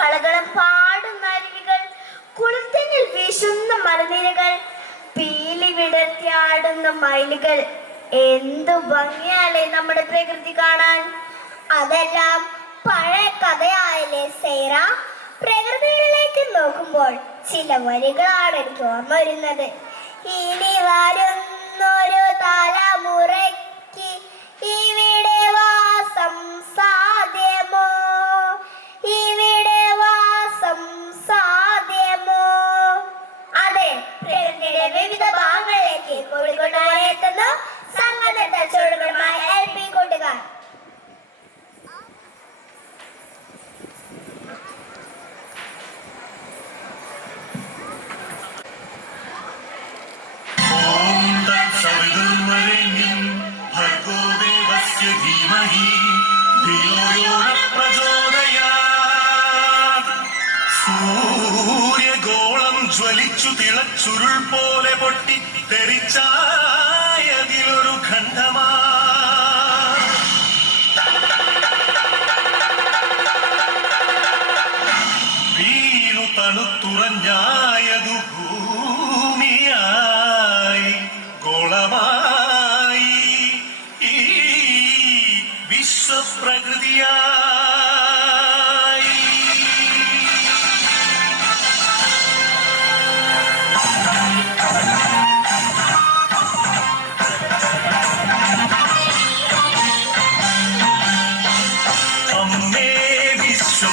കളകളം പാടുന്ന അരുവികൾ, കുളിർത്തന്നിൽ വീശുന്ന മലനിരകൾ, പീലി വിടർത്തിയാടുന്ന മയിലുകൾ. എന്തു ഭംഗിയാലേ നമ്മുടെ പ്രകൃതി കാണാൻ. അതെല്ലാം പഴയ കഥയായല്ലേ സൈറ. പ്രകൃതിയിലേക്ക് നോക്കുമ്പോൾ ചില വരികളാണ് എനിക്ക് ഓർമ്മ വരുന്നത്. ഇനി വരുന്നൊരു തലമുറയ്ക്ക് ഇവിടെ വാസം സാധ്യമോ, ഇവിടെ വാസം സാധ്യമോ. അതെ, പ്രകൃതിയുടെ വിവിധ ഭാഗങ്ങളിലേക്ക് കോഴിക്കോട്ടുമായി എത്തുന്ന സംഘനൃത്ത ചുവടുകളുമായി LP കൂട്ടുകാർ. സൂര്യഗോളം ജ്വലിച്ചു തിളച്ചുരുൾ പോലെ പൊട്ടി തെറിച്ചായതിലൊരു ഖണ്ഡമാ. വീണു തണുത്തുറഞ്ഞായതു ഭൂമിയായി ഗോളമായി ഈ വിശ്വപ്രകൃതിയായി.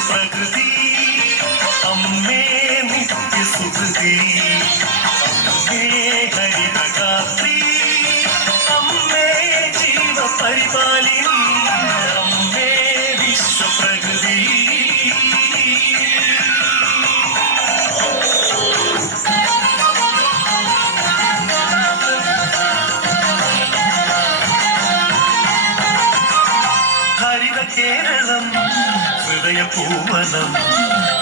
പ്രകൃതി അമ്മേ നിത്യസുകൃതി, അമ്മേ ഹരിതഗാത്രി, അമ്മേ ജീവപരിപാലിനി, അമ്മേ വിശ്വപ്രകൃതി. ഹരിത കേരളം ഹൃദയപൂവനം,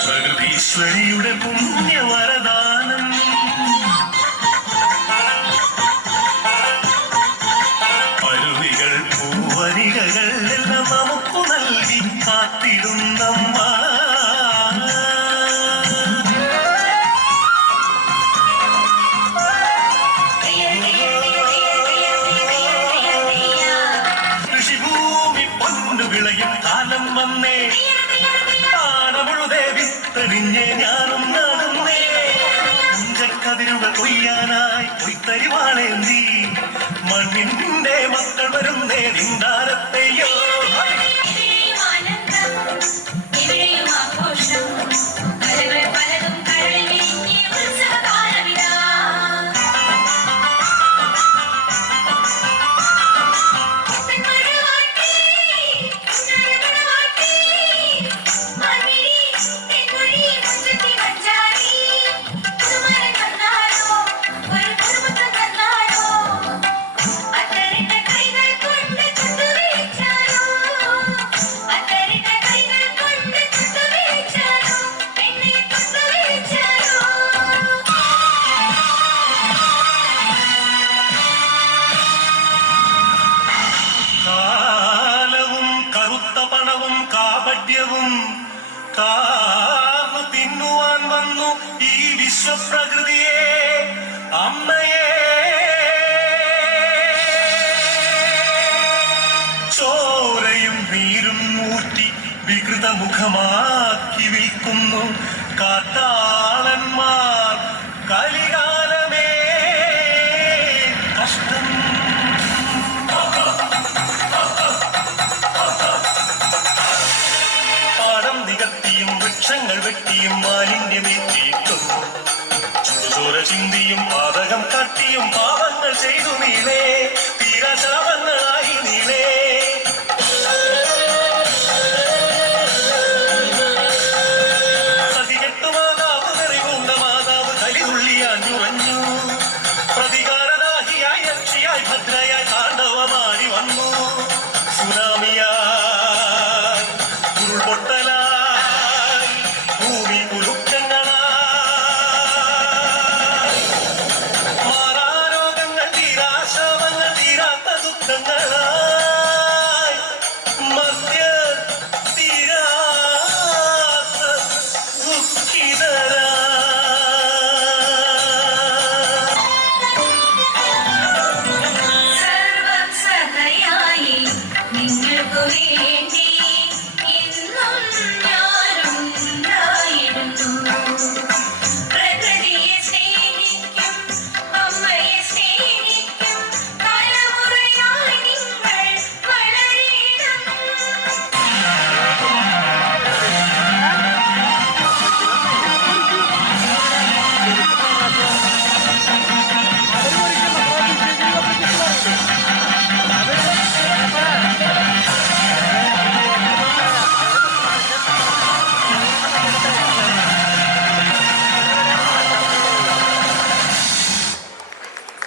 പ്രകൃതീശ്വരിയുടെ പുണ്യവരദാനം. അരുവികൾ പൂവരികകൾ എല്ലാം നമുക്കു നൽകി കാത്തിടുന്നമ്മ. കൃഷിഭൂമി പൊന്നു വിളയും കാലം വന്നേ, ഞാനും നടന്നേ. കുഞ്ചക്കതിരുകൾ കൊയ്യാനായി കൊയ്ത്തരിവാളേന്തി മണ്ണിന്റെ മക്കൾ വരുന്നേ നിന്താരത്തെയോ. കാപട്യവും കാർന്നു തിന്നുവാൻ വന്നു ഈ വിശ്വപ്രകൃതിയെ, അമ്മയെ. ചോരയും നീരും മൂറ്റി വികൃതമുഖമാക്കി വിൽക്കുന്നു കാട്ടാളന്മാർ. കലികാലമേ കഷ്ടം. വൃക്ഷങ്ങൾ വെട്ടിയും മാലിന്യമേറ്റിയിട്ടും ചുടുചോര ചിന്തിയും പാതകം കാട്ടിയും പാപങ്ങൾ ചെയ്തു നീളേ, തീരാശാപങ്ങളായി നീളേ. സതികെട്ടു മാതാവ് നിറകൊണ്ട മാതാവ് കലിതുള്ളിയാഞ്ഞുറഞ്ഞു. പ്രതികാരദാഹിയായി യക്ഷിയായി ഭദ്രയായി താണ്ഡവമാടി വന്നു. സുനാമിയായി ഉരുൾപൊട്ടലായി മാറാരോഗങ്ങൾ തീരാശാപങ്ങൾ തീരാത്ത ദുഃഖങ്ങളാ. വേണ്ടി